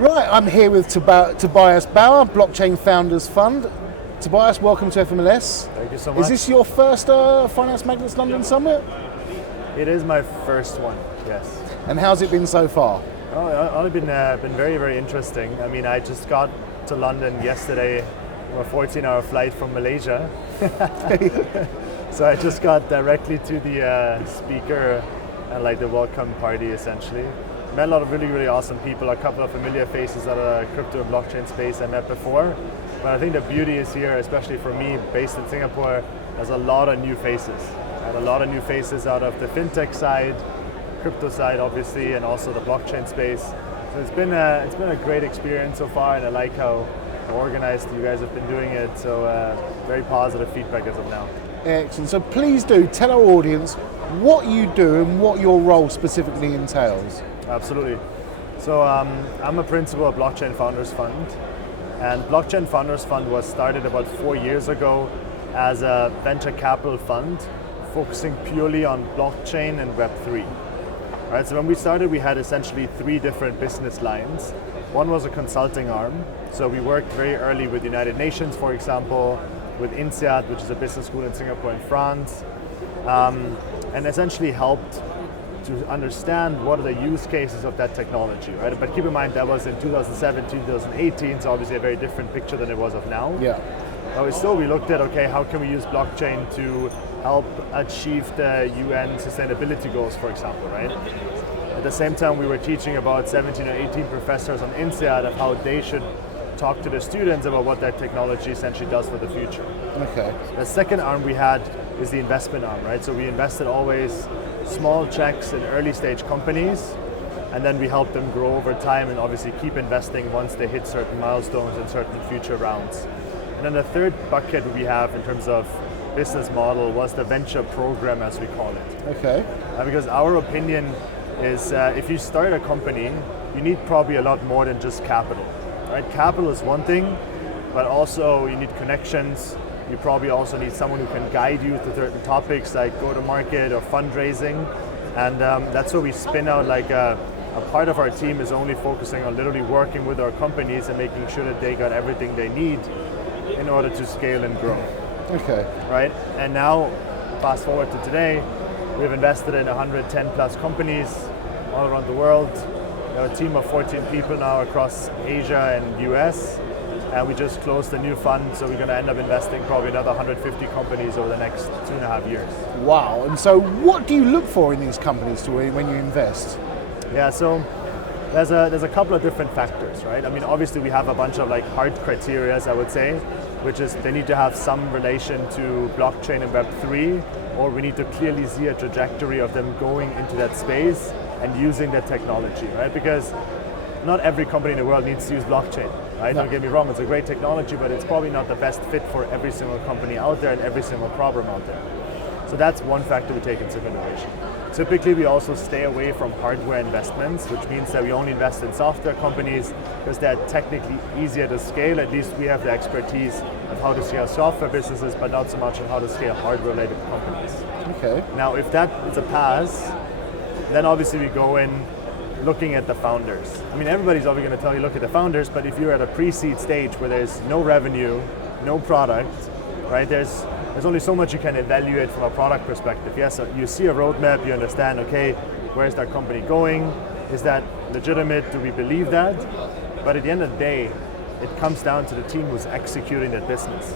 Right, I'm here with Tobias Bauer, Blockchain Founders Fund. Tobias, welcome to FMLS. Thank you so much. Is this your first Finance Magnates London Summit? It is my first one, yes. And how's it been so far? Oh, it's been very, very interesting. I mean, I just got to London yesterday from a 14-hour flight from Malaysia. So I just got directly to the speaker and like the welcome party, essentially. Met a lot of really, really awesome people, a couple of familiar faces out of the crypto and blockchain space I met before. But I think the beauty is here, especially for me, based in Singapore, there's a lot of new faces. And a lot of new faces out of the Fintech side, crypto side, obviously, and also the blockchain space. So it's been a great experience so far, and I like how organized you guys have been doing it. So very positive feedback as of now. Excellent. So please do tell our audience what you do and what your role specifically entails. Absolutely. So I'm a principal at Blockchain Founders Fund, and Blockchain Founders Fund was started about 4 years ago as a venture capital fund focusing purely on blockchain and Web3. Right, so when we started, we had essentially 3 different business lines. One was a consulting arm, so we worked very early with United Nations, for example, with INSEAD, which is a business school in Singapore and France, and essentially helped to understand what are the use cases of that technology, right? But keep in mind that was in 2017, 2018, so obviously a very different picture than it was of now. Yeah. Still, we looked at, okay, how can we use blockchain to help achieve the UN sustainability goals, for example, right? At the same time, we were teaching about 17 or 18 professors on INSEAD of how they should talk to the students about what that technology essentially does for the future. Okay. The second arm we had is the investment arm, right? So we invested always small checks in early stage companies, and then we help them grow over time and obviously keep investing once they hit certain milestones and certain future rounds. And then the third bucket we have in terms of business model was the venture program, as we call it. Okay. Because our opinion is if you start a company, you need probably a lot more than just capital, right? Capital is one thing, but also you need connections. You probably also need someone who can guide you to certain topics like go-to-market or fundraising. And that's where we spin out like a part of our team is only focusing on literally working with our companies and making sure that they got everything they need in order to scale and grow. Okay. Right? And now, fast forward to today, we've invested in 110 plus companies all around the world. We have a team of 14 people now across Asia and US. And we just closed a new fund, so we're going to end up investing probably another 150 companies over the next 2.5 years. Wow, and so what do you look for in these companies when you invest? Yeah, so there's a couple of different factors, right? I mean, obviously we have a bunch of like hard criteria, I would say, which is they need to have some relation to blockchain and Web3, or we need to clearly see a trajectory of them going into that space and using that technology, right? Because not every company in the world needs to use blockchain, right? No. Don't get me wrong, it's a great technology, but it's probably not the best fit for every single company out there and every single problem out there. So that's one factor we take into consideration. Typically, we also stay away from hardware investments, which means that we only invest in software companies because they're technically easier to scale. At least we have the expertise of how to scale software businesses, but not so much on how to scale hardware-related companies. Okay. Now, if that is a pass, then obviously we go in looking at the founders. I mean, everybody's obviously going to tell you look at the founders, but if you're at a pre-seed stage where there's no revenue, no product, right, there's only so much you can evaluate from a product perspective. Yes, so you see a roadmap, you understand, okay, where's that company going? Is that legitimate? Do we believe that? But at the end of the day, it comes down to the team who's executing that business,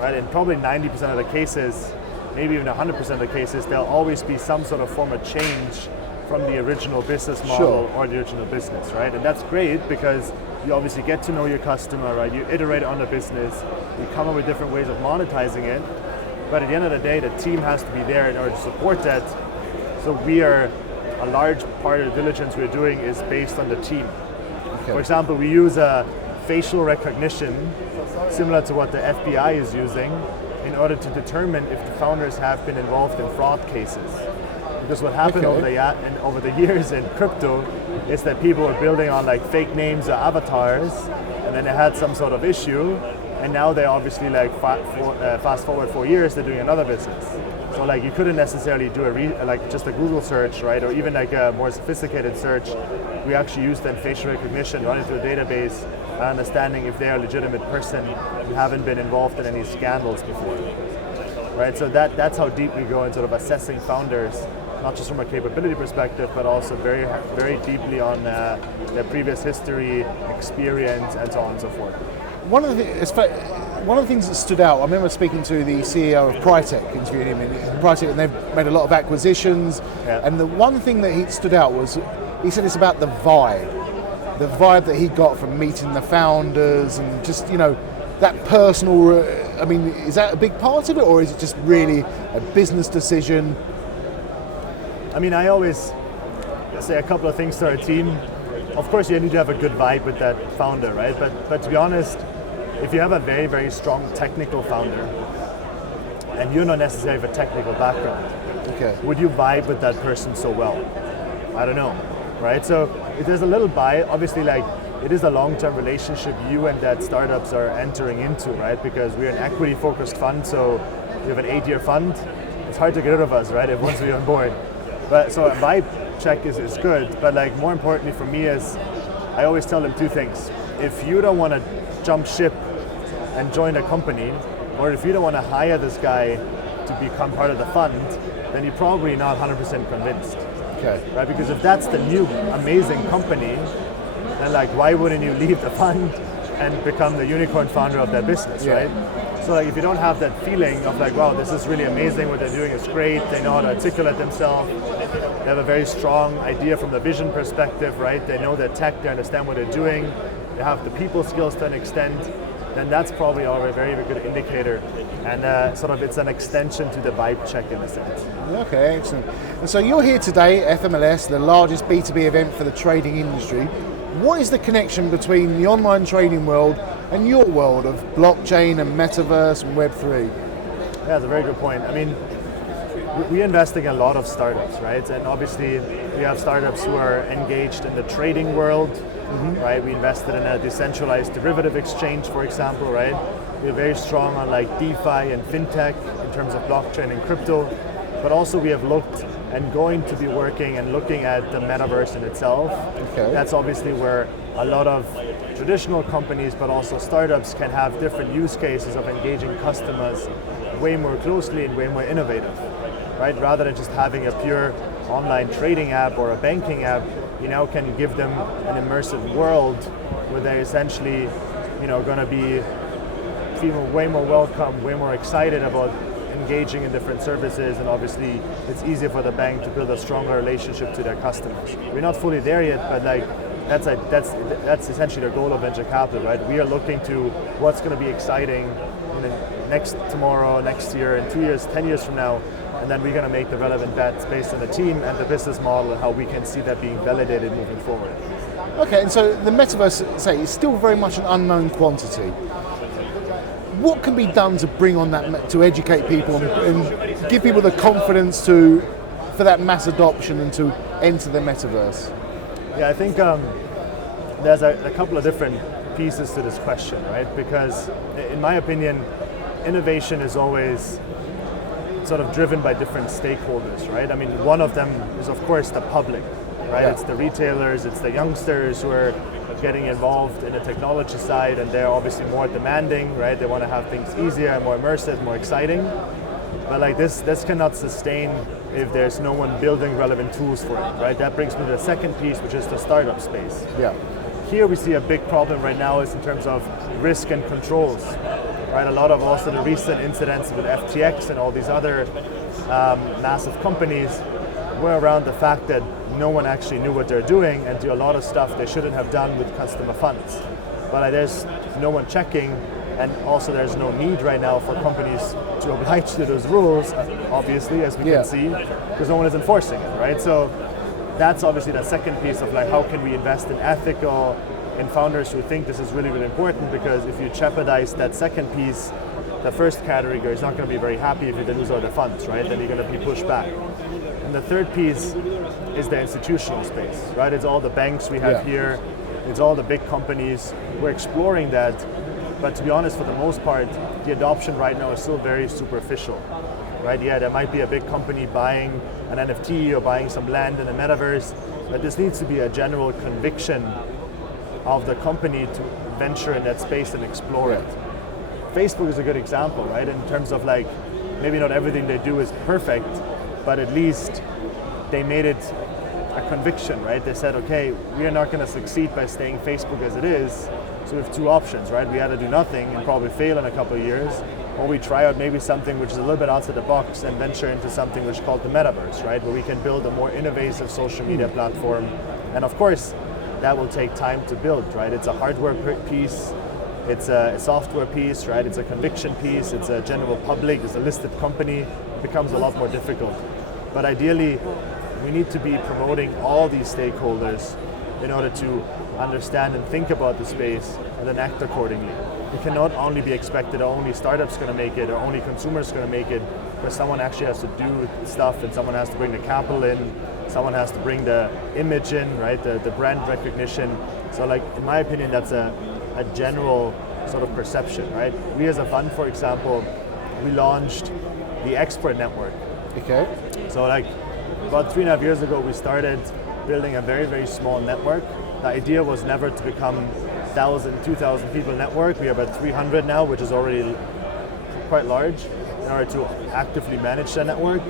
right? And probably 90% of the cases, maybe even 100% of the cases, there'll always be some sort of form of change from the original business model or the original business, right? And that's great because you obviously get to know your customer, right? You iterate on the business, you come up with different ways of monetizing it, but at the end of the day, the team has to be there in order to support that. So a large part of the diligence we're doing is based on the team. Okay. For example, we use a facial recognition, similar to what the FBI is using, in order to determine if the founders have been involved in fraud cases. Because what happened over the years in crypto is that people were building on like fake names or avatars, and then they had some sort of issue, and now they obviously like fast forward 4 years, they're doing another business. So like you couldn't necessarily do like just a Google search, right, or even like a more sophisticated search. We actually use then facial recognition, run it through a database, understanding if they are a legitimate person and haven't been involved in any scandals before, right? So that's how deep we go in sort of assessing founders, not just from a capability perspective, but also very, very deeply on their previous history, experience, and so on and so forth. One of the things that stood out, I remember speaking to the CEO of Prytech, interviewing him in Prytech, and they've made a lot of acquisitions. Yeah. And the one thing that he stood out was, he said it's about the vibe that he got from meeting the founders and just, that personal, I mean, is that a big part of it, or is it just really a business decision? I mean, I always say a couple of things to our team. Of course, you need to have a good vibe with that founder, right? But to be honest, if you have a very, very strong technical founder, and you're not necessarily of a technical background, would you vibe with that person so well? I don't know, right? So if there's a little vibe, obviously, like, it is a long-term relationship you and that startups are entering into, right? Because we're an equity-focused fund, so we have an 8-year fund. It's hard to get rid of us, right? Once we're on board. But so a vibe check is good, but like more importantly for me is, I always tell them 2 things. If you don't want to jump ship and join a company, or if you don't want to hire this guy to become part of the fund, then you're probably not 100% convinced. Okay. Right? Because if that's the new amazing company, then like why wouldn't you leave the fund and become the unicorn founder of that business, right? So like if you don't have that feeling of like, wow, this is really amazing, what they're doing is great, they know how to articulate themselves, they have a very strong idea from the vision perspective, right? They know their tech, they understand what they're doing, they have the people skills to an extent, then that's probably already a very, very good indicator. And sort of it's an extension to the vibe check in a sense. Okay, excellent. And so you're here today at FMLS, the largest B2B event for the trading industry. What is the connection between the online trading world and your world of blockchain and metaverse and Web3? Yeah, that's a very good point. I mean, we're investing in a lot of startups, right? And obviously we have startups who are engaged in the trading world, right? We invested in a decentralized derivative exchange, for example, right? We're very strong on like DeFi and Fintech in terms of blockchain and crypto, but also we have looked and going to be working and looking at the metaverse in itself. Okay. That's obviously where a lot of traditional companies, but also startups can have different use cases of engaging customers way more closely and way more innovative, right? Rather than just having a pure online trading app or a banking app, you now can give them an immersive world where they're essentially, going to be feeling way more welcome, way more excited about engaging in different services, and obviously it's easier for the bank to build a stronger relationship to their customers. We're not fully there yet, but like that's essentially the goal of venture capital, right? We are looking to what's going to be exciting in the tomorrow, next year, in 2 years, 10 years from now, and then we're going to make the relevant bets based on the team and the business model and how we can see that being validated moving forward. Okay, and so the metaverse, say, is still very much an unknown quantity. What can be done to bring on that, to educate people and give people the confidence for that mass adoption and to enter the metaverse? Yeah, I think there's a couple of different pieces to this question, right? Because in my opinion, innovation is always sort of driven by different stakeholders, right? I mean, one of them is of course the public, right? Yeah. It's the retailers, it's the youngsters who are getting involved in the technology side, and they're obviously more demanding, right? They want to have things easier, more immersive, more exciting. But like this cannot sustain if there's no one building relevant tools for it, right? That brings me to the second piece, which is the startup space. Yeah. Here we see a big problem right now is in terms of risk and controls, right? A lot of also the recent incidents with FTX and all these other massive companies were around the fact that no one actually knew what they're doing and do a lot of stuff they shouldn't have done with customer funds. But there's no one checking, and also there's no need right now for companies to oblige to those rules, obviously, as we can see, because no one is enforcing it, right? So that's obviously the second piece of like, how can we invest in ethical, in founders who think this is really, really important, because if you jeopardize that second piece, the first category is not going to be very happy if you lose all the funds, right? Then you're going to be pushed back. And the third piece is the institutional space, right? It's all the banks we have here, it's all the big companies. We're exploring that, But to be honest, for the most part, the adoption right now is still very superficial, right? Yeah, there might be a big company buying an NFT or buying some land in the metaverse, but this needs to be a general conviction of the company to venture in that space and explore it. Facebook is a good example, right? In terms of like, maybe not everything they do is perfect, but at least they made it a conviction, right? They said, okay, we are not going to succeed by staying Facebook as it is. So we have two options, right? We either do nothing and probably fail in a couple of years, or we try out maybe something which is a little bit outside the box and venture into something which is called the metaverse, right? Where we can build a more innovative social media platform. And of course, that will take time to build, right? It's a hardware piece, it's a software piece, right? It's a conviction piece, it's a general public, it's a listed company. It becomes a lot more difficult. But ideally, we need to be promoting all these stakeholders in order to understand and think about the space and then act accordingly. It cannot only be expected only startups going to make it or only consumers going to make it, where someone actually has to do stuff and someone has to bring the capital in, someone has to bring the image in, right? The brand recognition. So like, in my opinion, that's a general sort of perception, right? We as a fund, for example, we launched the expert network. Okay. So like about 3.5 years ago, we started building a very, very small network. The idea was never to become 1,000, 2,000 people network. We are about 300 now, which is already quite large in order to actively manage the network.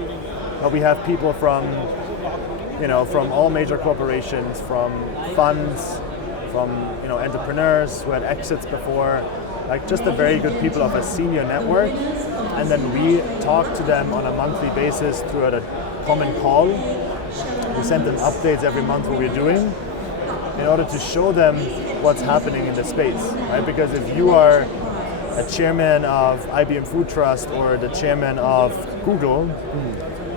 But we have people from all major corporations, from funds, from entrepreneurs who had exits before, like just a very good people of a senior network. And then we talk to them on a monthly basis through a common call. We send them updates every month what we're doing in order to show them what's happening in the space, right? Because if you are a chairman of IBM Food Trust or the chairman of Google,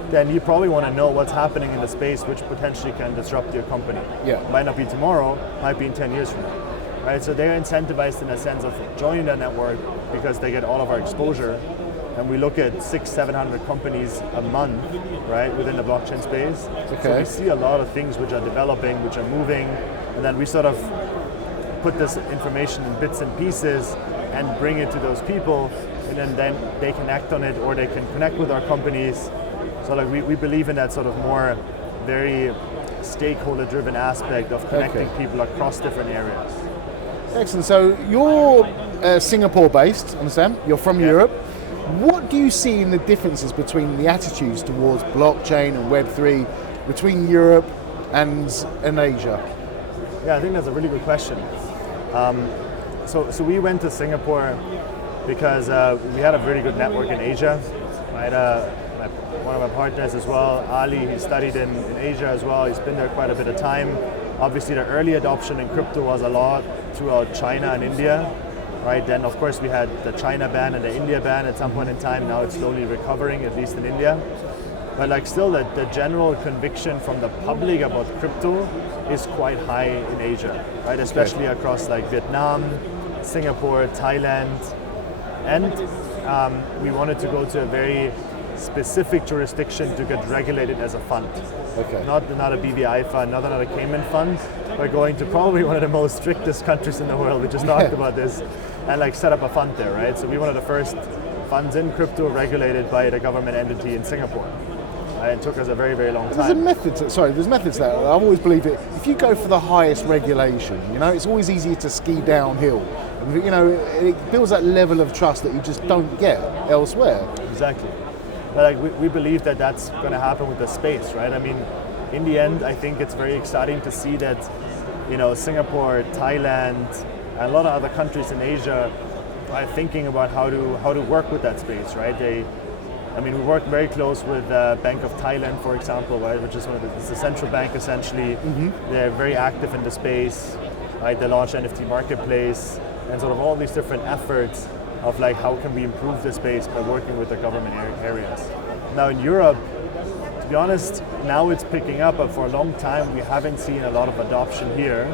then you probably want to know what's happening in the space which potentially can disrupt your company. Yeah. Might not be tomorrow, might be in 10 years from now. Right? So they're incentivized in a sense of joining the network because they get all of our exposure. And we look at 600-700 companies a month, right, within the blockchain space. Okay. So we see a lot of things which are developing, which are moving, and then we sort of put this information in bits and pieces and bring it to those people, and then they can act on it or they can connect with our companies. So like we believe in that sort of more very stakeholder-driven aspect of connecting people across different areas. Excellent. So you're Singapore-based, understand? You're from Europe. What do you see in the differences between the attitudes towards blockchain and Web3 between Europe and Asia? Yeah, I think that's a really good question. So we went to Singapore because we had a very good network in Asia. Right? One of my partners as well, Ali, he studied in Asia as well. He's been there quite a bit of time. Obviously, the early adoption in crypto was a lot throughout China and India. Right, then of course we had the China ban and the India ban at some point in time. Now it's slowly recovering, at least in India. But like still the general conviction from the public about crypto is quite high in Asia, right? Especially across like Vietnam, Singapore, Thailand. And we wanted to go to a very specific jurisdiction to get regulated as a fund. Okay. Not a BVI fund, not a Cayman fund. We're going to probably one of the most strictest countries in the world. We just talked about this, and like set up a fund there, right? So we're one of the first funds in crypto regulated by the government entity in Singapore. It took us a very, very long time. There's methods there. I've always believed it. If you go for the highest regulation, it's always easier to ski downhill. It builds that level of trust that you just don't get elsewhere. Exactly. But like we believe that that's going to happen with the space, right? I mean, in the end, I think it's very exciting to see that, Singapore, Thailand, and a lot of other countries in Asia are thinking about how to work with that space, right? We work very close with Bank of Thailand, for example, right, which is it's a central bank essentially. Mm-hmm. They're very active in the space, right? They launched NFT marketplace and sort of all these different efforts of like how can we improve the space by working with the government areas. Now in Europe, to be honest, now it's picking up, but for a long time we haven't seen a lot of adoption here.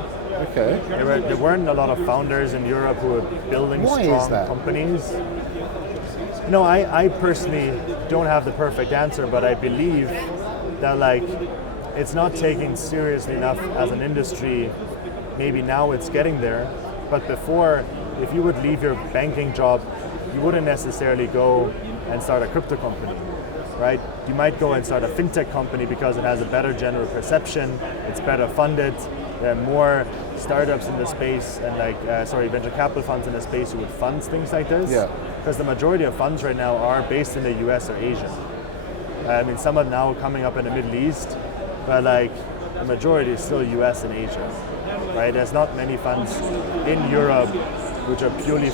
Okay. There weren't a lot of founders in Europe who were building strong companies. I personally don't have the perfect answer, but I believe that like it's not taken seriously enough as an industry. Maybe now it's getting there, but before if you would leave your banking job, you wouldn't necessarily go and start a crypto company, right? You might go and start a fintech company because it has a better general perception, it's better funded, there are more startups in the space and venture capital funds in the space who would fund things like this. Yeah. Because the majority of funds right now are based in the US or Asia. I mean, some are now coming up in the Middle East, but like the majority is still US and Asia, right? There's not many funds in Europe which are purely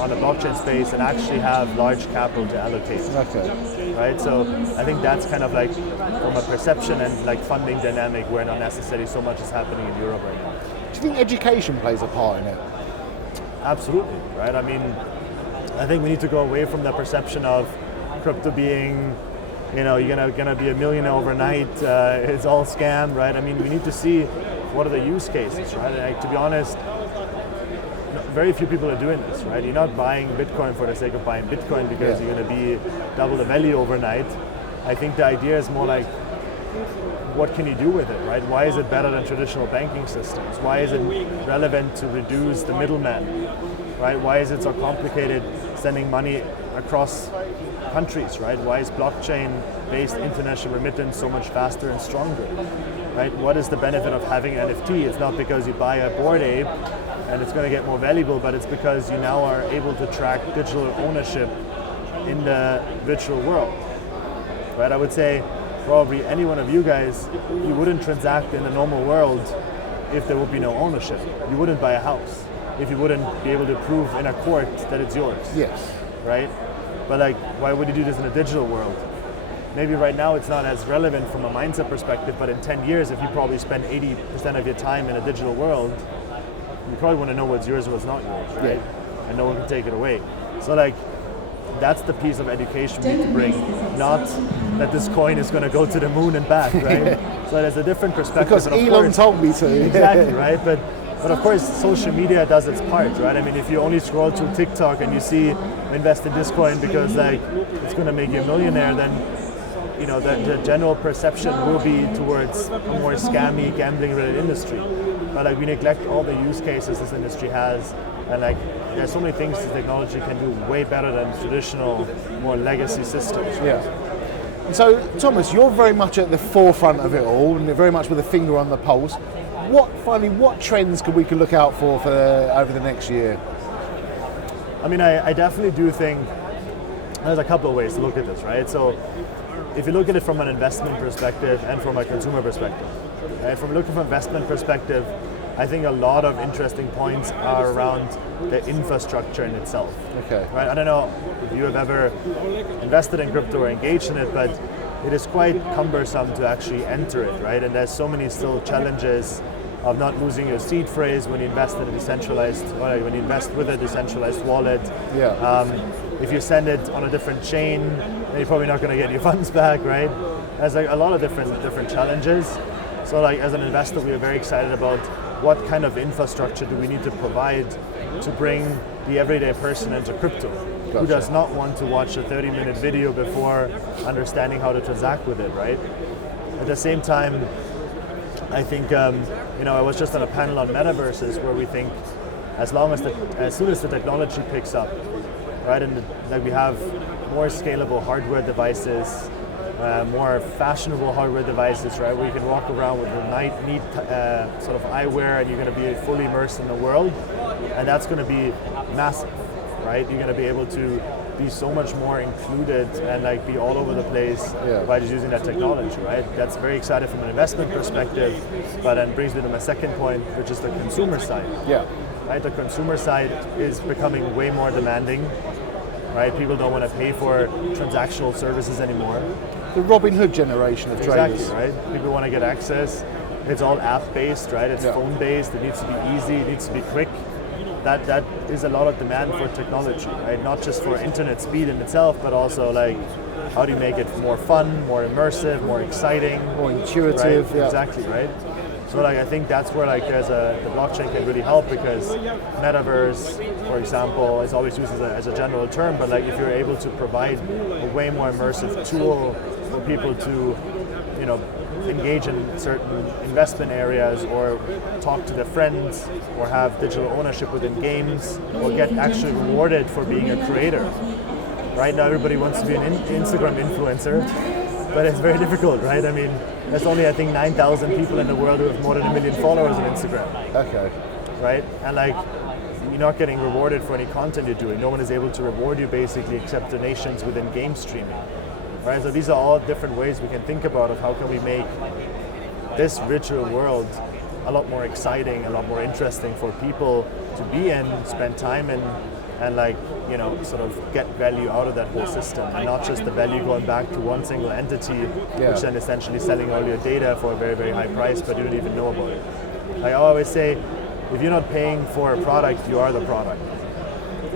on the blockchain space and actually have large capital to allocate. Okay. Right, so I think that's kind of like from a perception and like funding dynamic where not necessarily so much is happening in Europe right now. Do you think education plays a part in it? Absolutely, right? I mean, I think we need to go away from the perception of crypto being, you know, you're gonna be a millionaire overnight. It's all scam, right? I mean, we need to see what are the use cases, right? Like, to be honest, very few people are doing this, right? You're not buying Bitcoin for the sake of buying Bitcoin because you're going to be double the value overnight. I think the idea is more like, what can you do with it, right? Why is it better than traditional banking systems? Why is it relevant to reduce the middleman, right? Why is it so complicated sending money across countries, right? Why is blockchain-based international remittance so much faster and stronger, right? What is the benefit of having NFT? It's not because you buy a Bored Ape and it's going to get more valuable, but it's because you now are able to track digital ownership in the virtual world, right? I would say probably any one of you guys, you wouldn't transact in the normal world if there would be no ownership. You wouldn't buy a house if you wouldn't be able to prove in a court that it's yours. Yes. Right? But like, why would you do this in a digital world? Maybe right now it's not as relevant from a mindset perspective, but in 10 years, if you probably spend 80% of your time in a digital world, you probably want to know what's yours and what's not yours, right? Yeah. And no one can take it away. So like, that's the piece of education we need to bring, not that this coin is going to go to the moon and back, right? So there's a different perspective. Because Elon told me to. Exactly, right? But of course, social media does its part, right? I mean, if you only scroll through TikTok and you see invest in this coin because like it's going to make you a millionaire, then you know the general perception will be towards a more scammy, gambling-related industry. But like we neglect all the use cases this industry has, and like there's so many things this technology can do way better than traditional, more legacy systems. Right? Yeah. And so, Thomas, you're very much at the forefront of it all, and very much with a finger on the pulse. What trends could we look out for over the next year? I mean, I definitely do think there's a couple of ways to look at this, right? So, if you look at it from an investment perspective and from a consumer perspective, right? From looking from investment perspective, I think a lot of interesting points are around the infrastructure in itself. Okay. Right? I don't know if you have ever invested in crypto or engaged in it, but it is quite cumbersome to actually enter it, right? And there's so many still challenges of not losing your seed phrase when you invest in a decentralized, or when you invest with a decentralized wallet. Yeah. If you send it on a different chain, then you're probably not going to get your funds back, right? There's like a lot of different challenges. So like as an investor, we are very excited about what kind of infrastructure do we need to provide to bring the everyday person into crypto, Gotcha. Who does not want to watch a 30-minute video before understanding how to transact with it, right? At the same time, I think, I was just on a panel on metaverses where we think as soon as the technology picks up, right, and like we have more scalable hardware devices, more fashionable hardware devices, right, where you can walk around with a neat sort of eyewear and you're going to be fully immersed in the world, and that's going to be massive, right? You're going to be able to be so much more included and like be all over the place by just using that technology, right? That's very exciting from an investment perspective, but then brings me to my second point, which is the consumer side. Yeah. Right, the consumer side is becoming way more demanding, right? People don't want to pay for transactional services anymore. The Robin Hood generation of traders. Exactly, right? People want to get access. It's all app-based, right? It's phone-based. It needs to be easy. It needs to be quick. That is a lot of demand for technology, right? Not just for internet speed in itself, but also like how do you make it more fun, more immersive, more exciting, more intuitive. Right? Yeah. Exactly, right? So like I think that's where like the blockchain can really help, because metaverse, for example, is always used as a general term, but like if you're able to provide a way more immersive tool for people to, engage in certain investment areas or talk to their friends or have digital ownership within games or get actually rewarded for being a creator. Right now everybody wants to be an Instagram influencer, but it's very difficult, right? I mean, there's only I think 9,000 people in the world who have more than 1 million followers on Instagram. Okay. Right? And like, you're not getting rewarded for any content you're doing. No one is able to reward you basically except donations within game streaming. Right? So these are all different ways we can think about of how can we make this virtual world a lot more exciting, a lot more interesting for people to be in, spend time in, and like, you know, sort of get value out of that whole system, and not just the value going back to one single entity, which then essentially selling all your data for a very, very high price, but you don't even know about it. I always say, if you're not paying for a product, you are the product.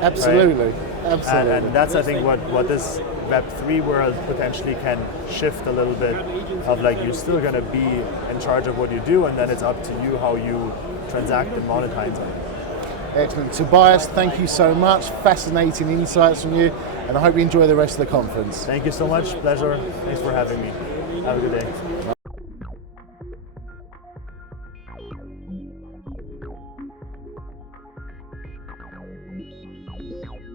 Absolutely, right? absolutely. And that's, I think, what this Web3 world potentially can shift a little bit of, like, you're still going to be in charge of what you do, and then it's up to you how you transact and monetize it. Excellent. Tobias, thank you so much. Fascinating insights from you, and I hope you enjoy the rest of the conference. Thank you so much. Pleasure. Thanks for having me. Have a good day.